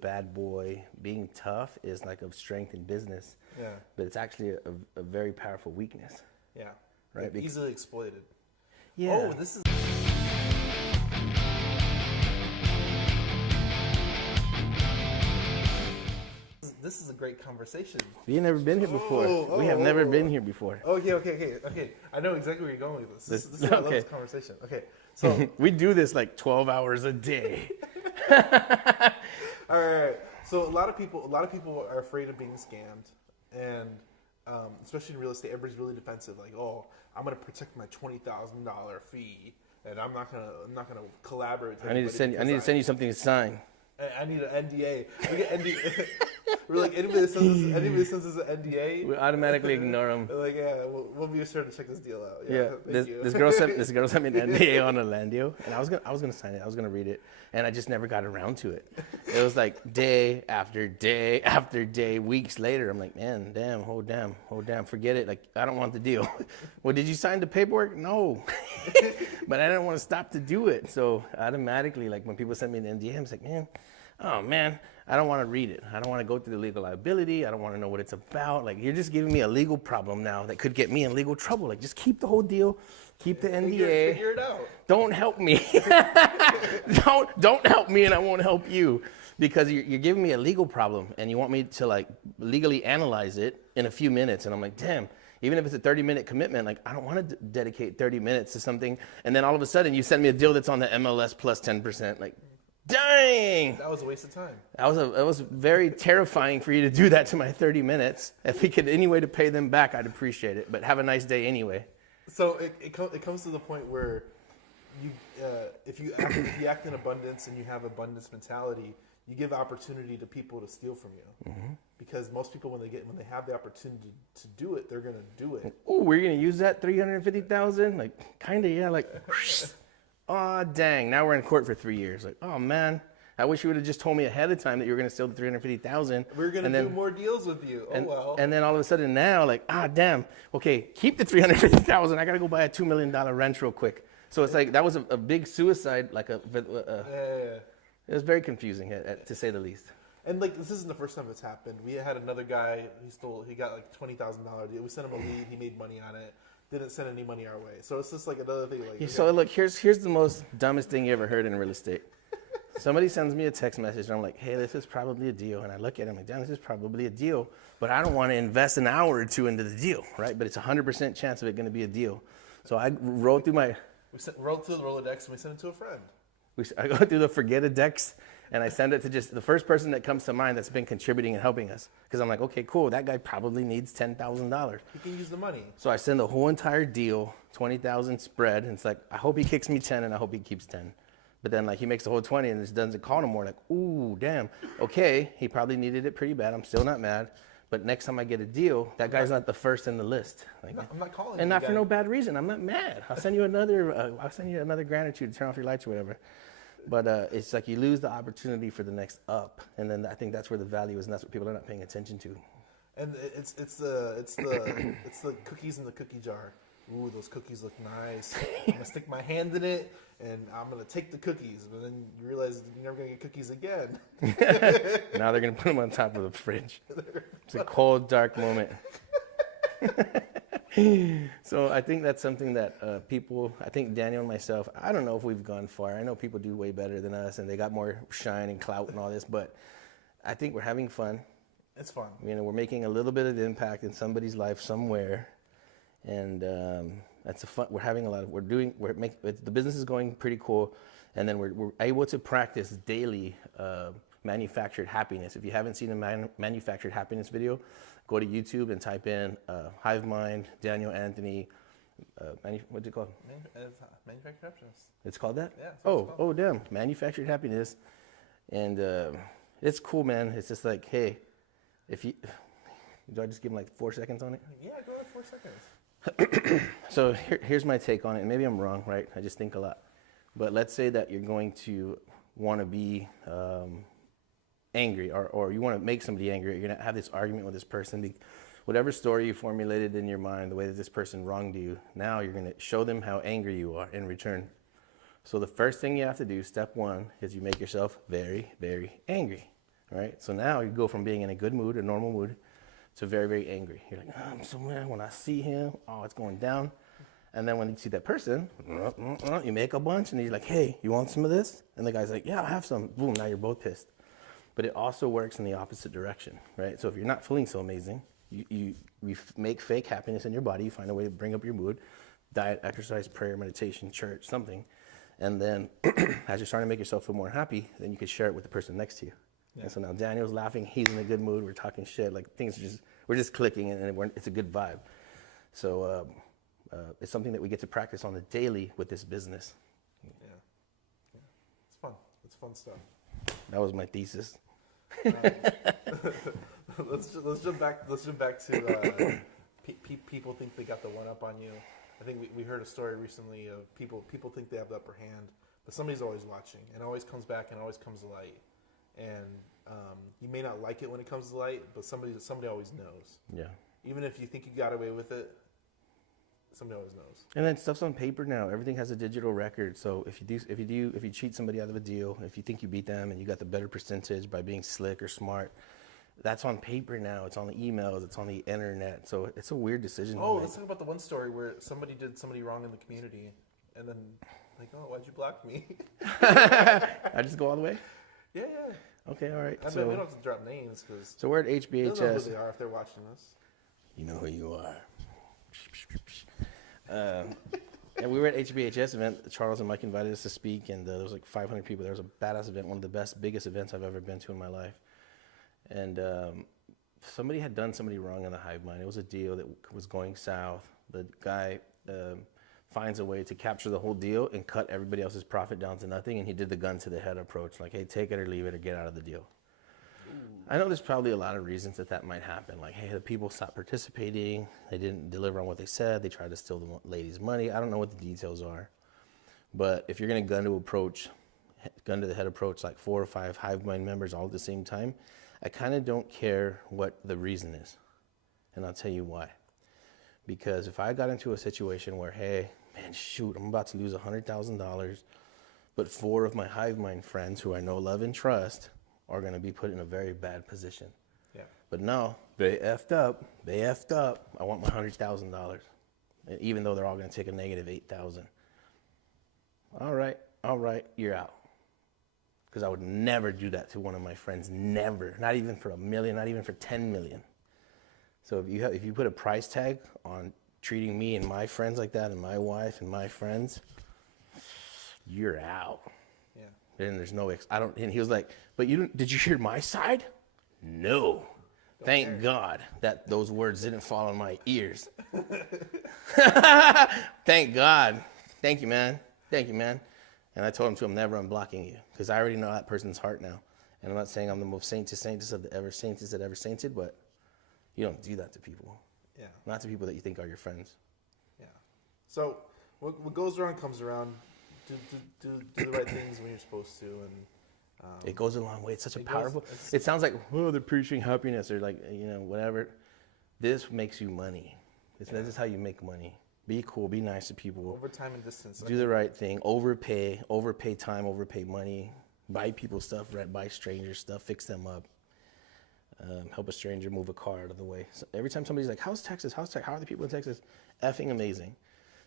bad boy, being tough is like a strength in business. Yeah. But it's actually a very powerful weakness. Yeah. Right. Like easily exploited. Yeah. Oh, this is. This is a great conversation. You've never been here before. We have never been here before. Okay. I know exactly where you're going with this. This is why I love this conversation. Okay, so we do this like 12 hours a day. all right. So a lot of people are afraid of being scammed, and especially in real estate, everybody's really defensive. Like, oh, I'm gonna protect my $20,000 fee, and I'm not gonna collaborate. With I need to send you something to sign. I need an NDA. We get NDA. We're like, anybody that sends us an NDA, we automatically ignore them. Like, yeah, we'll be sure to check this deal out. Yeah, this girl sent me an NDA on a land deal, and I was gonna sign it. I was gonna read it, and I just never got around to it. It was like day after day after day, weeks later. I'm like, man, damn, forget it. Like, I don't want the deal. Well, did you sign the paperwork? No, but I didn't want to stop to do it. So automatically, like when people send me an NDA, I'm just like, man, I don't want to read it. I don't want to go through the legal liability. I don't want to know what it's about. Like, you're just giving me a legal problem now that could get me in legal trouble. Like, just keep the whole deal. Keep the NDA. Figure it out. Don't help me. don't help me, and I won't help you, because you're giving me a legal problem, and you want me to like legally analyze it in a few minutes. And I'm like, damn. Even if it's a 30-minute commitment, like, I don't want to dedicate 30 minutes to something, and then all of a sudden you send me a deal that's on the MLS plus 10%. Like, dang! That was a waste of time. It was very terrifying for you to do that to my 30 minutes. If we could any way to pay them back, I'd appreciate it. But have a nice day anyway. So it comes to the point where you if you act in abundance and you have abundance mentality, you give opportunity to people to steal from you. Mm-hmm. Because most people, when they have the opportunity to do it, they're gonna do it. Oh, we're gonna use that $350,000? Like, kinda, yeah. Like, oh, dang! Now we're in court for 3 years. Like, oh man, I wish you would have just told me ahead of time that you were gonna steal the $350,000. We're gonna do more deals with you. Well. And then all of a sudden now, like, damn. Okay, keep the $350,000. I gotta go buy a $2 million ranch real quick. So it's like that was a big suicide. Like It was very confusing, to say the least. And like, this isn't the first time it's happened. We had another guy. He got like $20,000 deal. We sent him a lead. He made money on it. Didn't send any money our way. So it's just like another thing. Like, so look, here's the most dumbest thing you ever heard in real estate. Somebody sends me a text message, and I'm like, hey, this is probably a deal. And I look at him like, damn, this is probably a deal. But I don't want to invest an hour or two into the deal, right? But it's a 100% chance of it going to be a deal. So I rolled through the Rolodex, and we sent it to a friend. I go through the Forget-A-Dex, and I send it to just the first person that comes to mind that's been contributing and helping us. Because I'm like, okay, cool, that guy probably needs $10,000. He can use the money. So I send the whole entire deal, 20,000 spread, and it's like, I hope he kicks me 10, and I hope he keeps 10. But then like he makes the whole 20 and just doesn't call no more. Like, ooh, damn. Okay, he probably needed it pretty bad. I'm still not mad. But next time I get a deal, that guy's not the first in the list. Like, I'm not calling. And not for no bad reason. I'm not mad. I'll send you another gratitude to turn off your lights or whatever. But it's like you lose the opportunity for the next up, and then I think that's where the value is, and that's what people are not paying attention to. And it's the cookies in the cookie jar. Ooh, those cookies look nice. I'm gonna stick my hand in it, and I'm gonna take the cookies. But then you realize you're never gonna get cookies again. Now they're gonna put them on top of the fridge. It's a cold, dark moment. So I think that's something that I think Daniel and myself, I don't know if we've gone far. I know people do way better than us, and they got more shine and clout and all this, but I think we're having fun. It's fun. You know, we're making a little bit of impact in somebody's life somewhere, and that's fun. We're having a lot of. The business is going pretty cool, and then we're able to practice daily manufactured happiness. If you haven't seen a manufactured happiness video, go to YouTube and type in Hivemind, Daniel Anthony. What's it called? Manufactured happiness. It's called that? Yeah. Oh, damn. Manufactured happiness. And it's cool, man. It's just like, hey, do I just give him like 4 seconds on it? Yeah, go ahead, 4 seconds. So here's my take on it. And maybe I'm wrong, right? I just think a lot. But let's say that you're going to want to be angry, or you want to make somebody angry. You're going to have this argument with this person. Whatever story you formulated in your mind, the way that this person wronged you, now you're going to show them how angry you are in return. So the first thing you have to do, step one, is you make yourself very, very angry. right? So now you go from being in a good mood, a normal mood, to very, very angry. You're like, oh, I'm so mad when I see him. Oh, it's going down. And then when you see that person, you make a bunch, and he's like, hey, you want some of this? And the guy's like, yeah, I'll have some. Boom, now you're both pissed. But it also works in the opposite direction, right? So if you're not feeling so amazing, you make fake happiness in your body. You find a way to bring up your mood, diet, exercise, prayer, meditation, church, something. And then as you're starting to make yourself feel more happy, then you can share it with the person next to you. Yeah. And so now Daniel's laughing. He's in a good mood. We're talking shit. Like things are we're just clicking, and it's a good vibe. So it's something that we get to practice on the daily with this business. Yeah. It's fun. It's fun stuff. That was my thesis. Let's jump back to people think they got the one up on you. I think we heard a story recently of people think they have the upper hand, but somebody's always watching, and it always comes back and always comes to light. And you may not like it when it comes to light, but somebody always knows. Yeah. Even if you think you got away with it, somebody always knows. And then stuff's on paper now. Everything has a digital record. So if you cheat somebody out of a deal, if you think you beat them and you got the better percentage by being slick or smart, that's on paper now. It's on the emails. It's on the internet. So it's a weird decision. Oh, let's talk about the one story where somebody did somebody wrong in the community, and then like, oh, why'd you block me? I just go all the way. Yeah. Okay, all right. I mean, we don't have to drop names because. So we're at HBHS. They don't know who they are if they're watching us. You know who you are. And we were at HBHS event. Charles and Mike invited us to speak, and there was like 500 people. There was a badass event, one of the biggest events I've ever been to in my life. And somebody had done somebody wrong in the Hivemind. It was a deal that was going south. The guy finds a way to capture the whole deal and cut everybody else's profit down to nothing, and he did the gun to the head approach, like, hey, take it or leave it or get out of the deal. I know there's probably a lot of reasons that might happen. Like, hey, the people stopped participating. They didn't deliver on what they said. They tried to steal the lady's money. I don't know what the details are. But if you're going to gun to the head approach like 4 or 5 Hivemind members all at the same time, I kind of don't care what the reason is. And I'll tell you why. Because if I got into a situation where, hey, man, shoot, I'm about to lose $100,000, but 4 of my Hivemind friends who I know, love, and trust are going to be put in a very bad position. Yeah. But no, they effed up. I want my $100,000, even though they're all going to take a negative $8,000. All right, you're out. Because I would never do that to one of my friends, never. Not even for $1 million, not even for $10 million. So if you put a price tag on treating me and my friends like that, and my wife and my friends, you're out. Yeah. And there's no and he was like, but did you hear my side? No. Thank God that those words didn't fall on my ears. Thank God. Thank you, man. And I told him I'm never unblocking you, because I already know that person's heart now. And I'm not saying I'm the most saintest of the ever saintest that ever sainted, but you don't do that to people. Yeah. Not to people that you think are your friends. Yeah. So what goes around comes around. Do the right things when you're supposed to, and it goes a long way. It's such a powerful. It sounds like, oh, they're preaching happiness or like, whatever. This makes you money. This is how you make money. Be cool. Be nice to people. Over time and distance. Do the right thing. Overpay time. Overpay money. Buy people stuff. Buy strangers stuff. Fix them up. Help a stranger move a car out of the way. So every time somebody's like, how's Texas? How are the people in Texas? Effing amazing.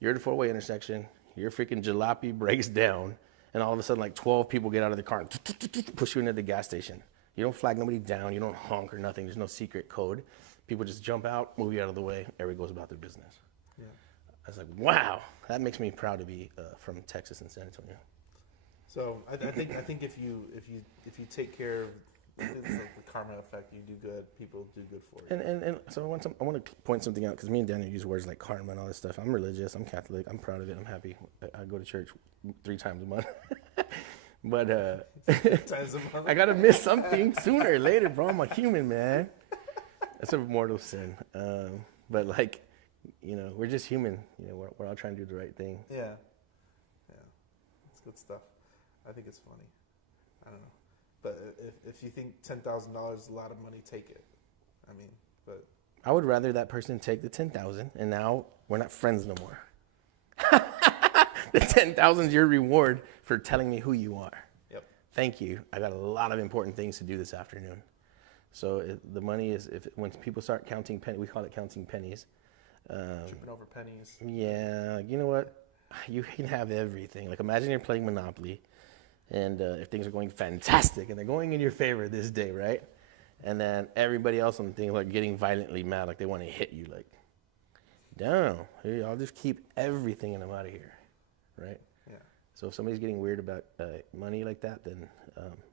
You're at a 4-way intersection. Your freaking jalopy breaks down, and all of a sudden, like 12 people get out of the car and push you into the gas station. You don't flag nobody down. You don't honk or nothing. There's no secret code. People just jump out, move you out of the way. Everybody goes about their business. Yeah. I was like, wow, that makes me proud to be from Texas and San Antonio. So I think if you take care of, it's like the karma effect. You do good, people do good for you. And so I want to point something out, because me and Daniel use words like karma and all this stuff. I'm religious. I'm Catholic. I'm proud of it. I'm happy. I go to church 3 times a month. But I gotta miss something sooner or later, bro. I'm a human, man. That's a mortal sin. But like, we're just human. We're all trying to do the right thing. Yeah. It's good stuff. I think it's funny. I don't know. But if you think $10,000 is a lot of money, take it. But I would rather that person take the $10,000, and now we're not friends no more. The $10,000 is your reward for telling me who you are. Yep. thank you. I got a lot of important things to do this afternoon. So the money is, when people start counting pennies, we call it counting pennies. Tripping over pennies. Yeah, you know what? You can have everything. Like imagine you're playing Monopoly, and if things are going fantastic and they're going in your favor this day, right? And then everybody else on the thing like getting violently mad, like they want to hit you, like, down. Hey, I'll just keep everything and I'm out of here, right? Yeah. So if somebody's getting weird about money like that, then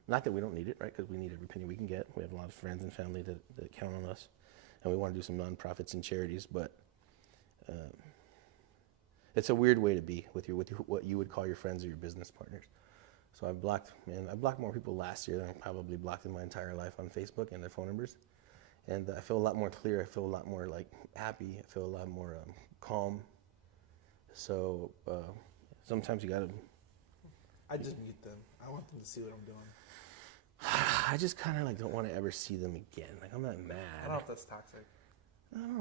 not that we don't need it, right? Because we need every penny we can get. We have a lot of friends and family that count on us, and we want to do some nonprofits and charities. But it's a weird way to be with what you would call your friends or your business partners. So I blocked more people last year than I probably blocked in my entire life on Facebook and their phone numbers. And I feel a lot more clear. I feel a lot more like happy. I feel a lot more calm. So sometimes you gotta. I just mute them. I want them to see what I'm doing. I just kind of like don't want to ever see them again. Like I'm not mad. I don't know if that's toxic. I don't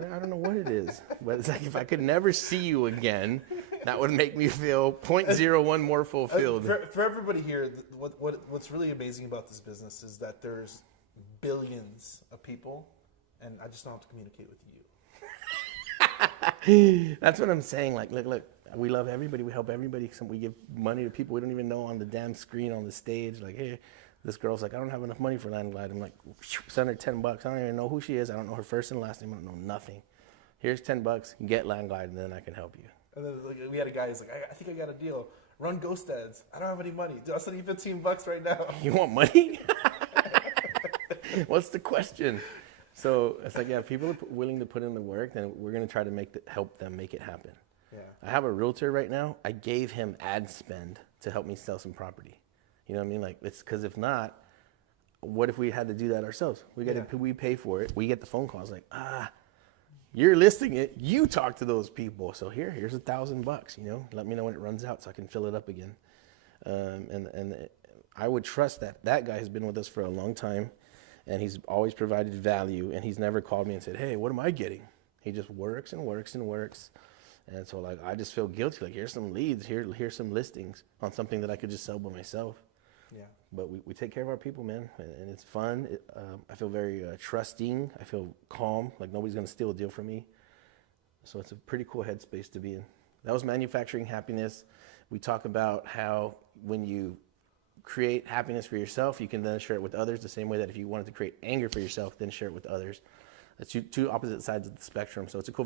know. I don't know what it is, but it's like if I could never see you again, that would make me feel 0.01 more fulfilled. For everybody here, what's really amazing about this business is that there's billions of people, and I just don't have to communicate with you. That's what I'm saying. Like, look, we love everybody. We help everybody. We give money to people we don't even know on the damn screen on the stage. Like, hey, this girl's like, I don't have enough money for Land Glide. I'm like, send her $10. I don't even know who she is. I don't know her first and last name. I don't know nothing. Here's $10. Get Land Glide, and then I can help you. And then like, we had a guy who's like, I think I got a deal. Run ghost ads. I don't have any money. Dude, I'll send you $15 right now. You want money? What's the question? So it's like, yeah, if people are willing to put in the work, then we're going to try to help them make it happen. Yeah. I have a realtor right now. I gave him ad spend to help me sell some property. You know what I mean? Like, it's because if not, what if we had to do that ourselves? We pay for it. We get the phone calls like, you're listing it. You talk to those people. So here's $1,000. You know, let me know when it runs out so I can fill it up again. And I would trust that guy has been with us for a long time, and he's always provided value. And he's never called me and said, hey, what am I getting? He just works and works and works. And so like I just feel guilty. Like here's some leads. Here's some listings on something that I could just sell by myself. Yeah. But we take care of our people, man, and it's fun. I feel very trusting. I feel calm, like nobody's going to steal a deal from me. So it's a pretty cool headspace to be in. That was Manufacturing Happiness. We talk about how when you create happiness for yourself, you can then share it with others the same way that if you wanted to create anger for yourself, then share it with others. That's two opposite sides of the spectrum. So it's a cool